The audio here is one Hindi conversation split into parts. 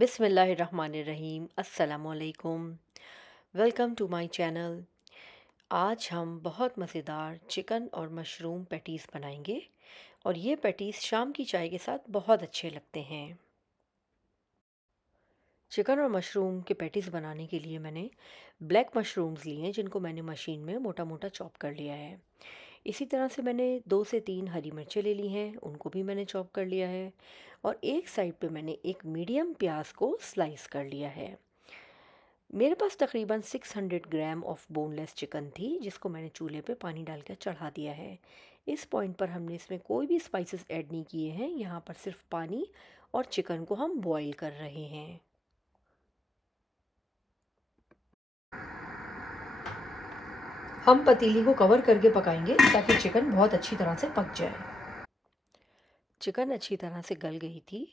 बिस्मिल्लाहिर्रहमानिर्रहीम। अस्सलामुअलैकुम। Welcome to my channel. आज हम बहुत मज़ेदार चिकन और मशरूम पैटीज़ बनाएंगे और ये पैटीज़ शाम की चाय के साथ बहुत अच्छे लगते हैं। चिकन और मशरूम के पैटीज़ बनाने के लिए मैंने ब्लैक मशरूम्स लिए हैं, जिनको मैंने मशीन में मोटा मोटा चॉप कर लिया है। इसी तरह से मैंने 2 से 3 हरी मिर्चें ले ली हैं, उनको भी मैंने चॉप कर लिया है। और एक साइड पे मैंने एक मीडियम प्याज को स्लाइस कर लिया है। मेरे पास तकरीबन 600 ग्राम ऑफ बोनलेस चिकन थी, जिसको मैंने चूल्हे पे पानी डालकर चढ़ा दिया है। इस पॉइंट पर हमने इसमें कोई भी स्पाइसेस ऐड नहीं किए हैं, यहाँ पर सिर्फ पानी और चिकन को हम बॉईल कर रहे हैं। हम पतीली को कवर करके पकाएंगे ताकि चिकन बहुत अच्छी तरह से पक जाए। चिकन अच्छी तरह से गल गई थी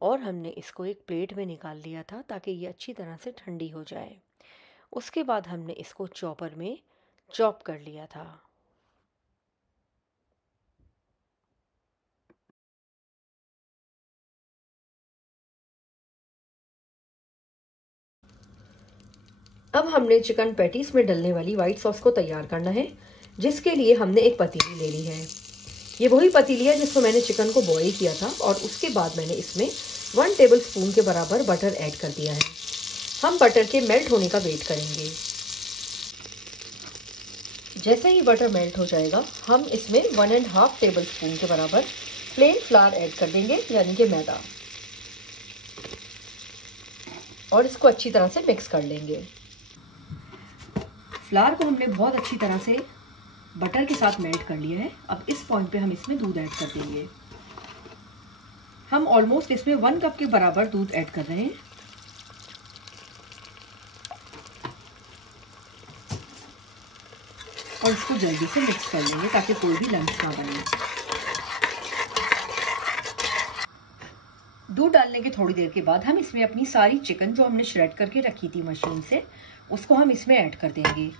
और हमने इसको एक प्लेट में निकाल लिया था ताकि ये अच्छी तरह से ठंडी हो जाए। उसके बाद हमने इसको चॉपर में चॉप कर लिया था। अब हमने चिकन पैटीज में डलने वाली वाइट सॉस को तैयार करना है, जिसके लिए हमने एक पतीली ले ली है। ये वही पतीली है जिसमें मैंने चिकन को बॉईल किया था और उसके बाद मैंने इसमें 1 टेबल स्पून के बराबर बटर ऐड कर दिया है। हम बटर के मेल्ट होने का वेट करेंगे। जैसे ही बटर मेल्ट हो जाएगा, हम इसमें 1.5 टेबल स्पून के बराबर प्लेन फ्लावर ऐड कर देंगे, यानी कि मैदा, और इसको अच्छी तरह से मिक्स कर लेंगे। फ्लावर को हमने बहुत अच्छी तरह से बटर के साथ मेल्ट कर लिया है। अब इस पॉइंट पे हम इसमें दूध ऐड कर देंगे। हम ऑलमोस्ट इसमें 1 कप के बराबर दूध ऐड कर रहे हैं। और इसको जल्दी से मिक्स कर लेंगे ताकि कोई भी लम्स ना बने। दूध डालने के थोड़ी देर के बाद हम इसमें अपनी सारी चिकन जो हमने श्रेड करके रखी थी मशीन से, उसको हम इसमें ऐड कर देंगे।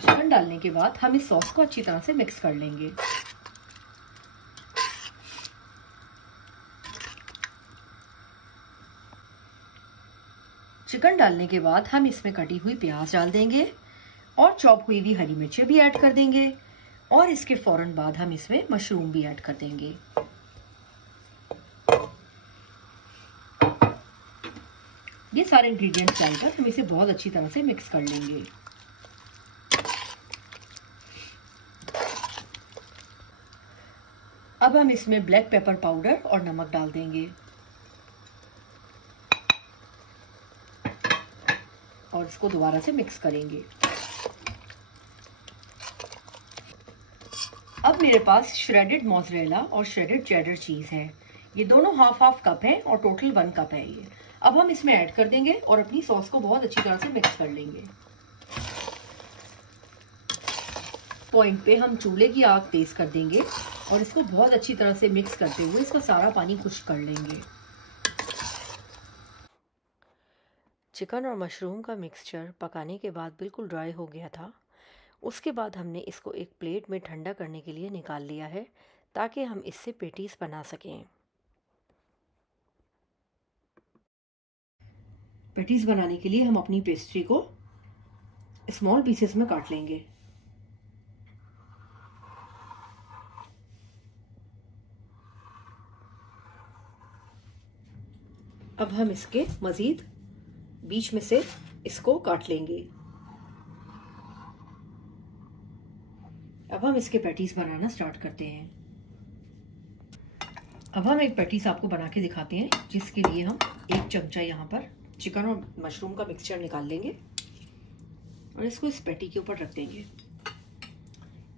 चिकन डालने के बाद हम इस सॉस को अच्छी तरह से मिक्स कर लेंगे। चिकन डालने के बाद हम इसमें कटी हुई प्याज डाल देंगे और चॉप हुई हुई हरी मिर्चें भी ऐड कर देंगे, और इसके फौरन बाद हम इसमें मशरूम भी ऐड कर देंगे। ये सारे इंग्रेडिएंट्स डालकर हम इसे बहुत अच्छी तरह से मिक्स कर लेंगे। अब हम इसमें ब्लैक पेपर पाउडर और नमक डाल देंगे और इसको दोबारा से मिक्स करेंगे। अब मेरे पास श्रेडेड मोज़रेला और श्रेडेड चेडर चीज है। ये दोनों हाफ हाफ कप है और टोटल 1 कप है ये। अब हम इसमें ऐड कर देंगे और अपनी सॉस को बहुत अच्छी तरह से मिक्स कर लेंगे। पॉइंट पे हम चूल्हे की आग तेज कर देंगे और इसको बहुत अच्छी तरह से मिक्स करते हुए इसका सारा पानी खुश्क कर लेंगे। चिकन और मशरूम का मिक्सचर पकाने के बाद बिल्कुल ड्राई हो गया था। उसके बाद हमने इसको एक प्लेट में ठंडा करने के लिए निकाल लिया है ताकि हम इससे पेटीज बना सकें। पेटीज बनाने के लिए हम अपनी पेस्ट्री को स्मॉल पीसेस में काट लेंगे। अब हम इसके मजीद बीच में से इसको काट लेंगे। अब हम इसके पैटीज बनाना स्टार्ट करते हैं। अब हम एक पैटीज आपको बना के दिखाते हैं, जिसके लिए हम 1 चमचा यहाँ पर चिकन और मशरूम का मिक्सचर निकाल लेंगे और इसको इस पैटी के ऊपर रख देंगे।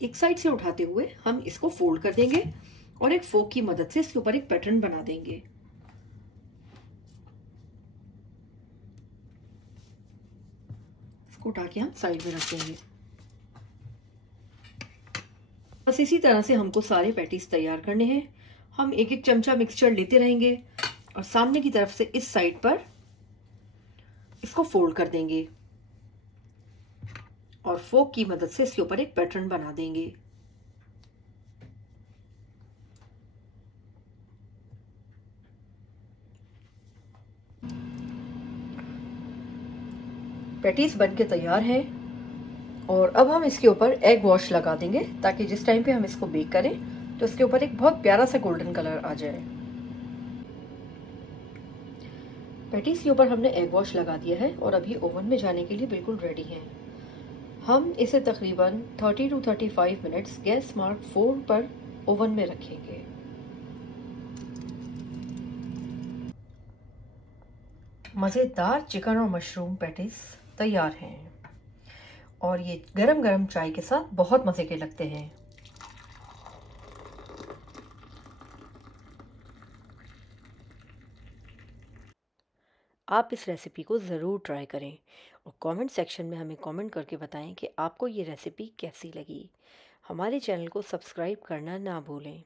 एक साइड से उठाते हुए हम इसको फोल्ड कर देंगे और एक फोक की मदद से इसके ऊपर एक पैटर्न बना देंगे। इसको उठा के हम साइड में रख देंगे। बस इसी तरह से हमको सारे पैटीज तैयार करने हैं। हम 1-1 चमचा मिक्सचर लेते रहेंगे और सामने की तरफ से इस साइड पर इसको फोल्ड कर देंगे और फोक की मदद से इसके ऊपर एक पैटर्न बना देंगे। पैटीज बन के तैयार हैं और अब हम इसके ऊपर एग वॉश लगा देंगे ताकि जिस टाइम पे हम इसको बेक करें तो इसके ऊपर एक बहुत प्यारा सा गोल्डन कलर आ जाए। पैटीज के ऊपर हमने एग वॉश लगा दिया है और अभी ओवन में जाने के लिए बिल्कुल रेडी हैं। हम इसे तकरीबन 30 to 35 मिनट्स गैस मार्क 4 पर ओवन में रखेंगे। मज़ेदार चिकन और मशरूम पैटीज तैयार हैं और ये गरम गरम चाय के साथ बहुत मज़े के लगते हैं। आप इस रेसिपी को ज़रूर ट्राई करें और कमेंट सेक्शन में हमें कमेंट करके बताएं कि आपको ये रेसिपी कैसी लगी। हमारे चैनल को सब्सक्राइब करना ना भूलें।